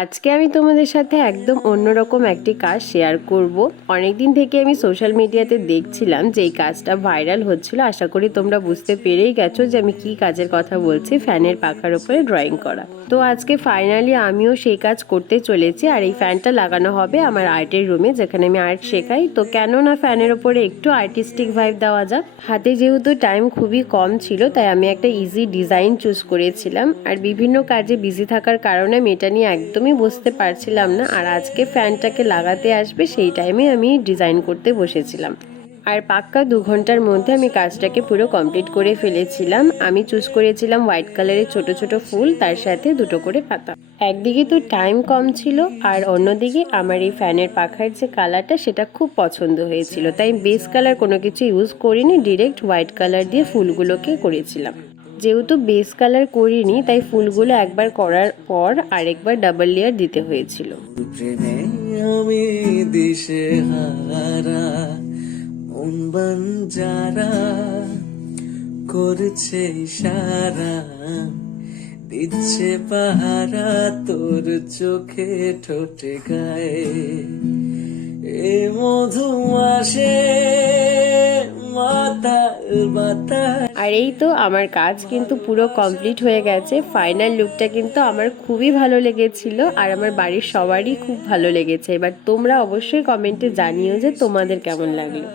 আজকে আমি তোমাদের সাথে একদম অন্যরকম একটি কাজ শেয়ার করব। অনেকদিন থেকে আমি সোশ্যাল মিডিয়াতে দেখছিলাম যে এই কাজটা ভাইরাল হচ্ছিল। আশা করি তোমরা বুঝতে পেরেই গেছো যে আমি কি কাজের কথা বলছি, ফ্যানের পাখার উপরে ড্রয়িং করা। তো আজকে ফাইনালি আমিও সেই কাজ করতে চলেছি। আর এই ফ্যানটা লাগানো হবে আমার আর্টের রুমে, যেখানে আমি আর্ট শেখাই। তো কেন না ফ্যানের ওপরে একটু আর্টিস্টিক ভাইব দেওয়া যাক। হাতে যেহেতু টাইম খুবই কম ছিল, তাই আমি একটা ইজি ডিজাইন চুজ করেছিলাম। আর বিভিন্ন কাজে বিজি থাকার কারণে আমি এটা নিয়ে একদমই বসতে পারছিলাম না। আর আজকে ফ্যানটাকে লাগাতে আসবে সেই টাইমে আমি ডিজাইন করতে বসেছিলাম। আর পাক্কা 2 ঘন্টার মধ্যে আমি কাজটাকে পুরো কমপ্লিট করে ফেলেছিলাম। আমি চুজ করেছিলাম হোয়াইট কালারের ছোট ছোট ফুল, তার সাথে 2টো করে পাতা। একদিকে তো টাইম কম ছিল, আর অন্যদিকে আমার এই ফ্যানের পাখার যে কালারটা সেটা খুব পছন্দ হয়েছিল, তাই বেস কালার কোনো কিছু ইউজ করিনি, ডিরেক্ট হোয়াইট কালার দিয়ে ফুলগুলোকে করেছিলাম। যেহেতু বেস কালার করিনি, তাই ফুলগুলো একবার করার পর আরেকবার ডাবল লেয়ার দিতে হয়েছিল। প্রেমে আমি দিশে হারা, মন বাঞ্জারা করছে ইশারা, দিচ্ছে পাহারা তোর চোখে ঠোঁটে গায়ে, এ মধুমাসে আর এই তো আমার কাজ কিন্তু পুরো কমপ্লিট হয়ে গেছে। ফাইনাল লুকটা কিন্তু আমার খুবই ভালো লেগেছিল, আর আমার বাড়ির সবারই খুব ভালো লেগেছে। এবার তোমরা অবশ্যই কমেন্টে জানিও যে তোমাদের কেমন লাগলো।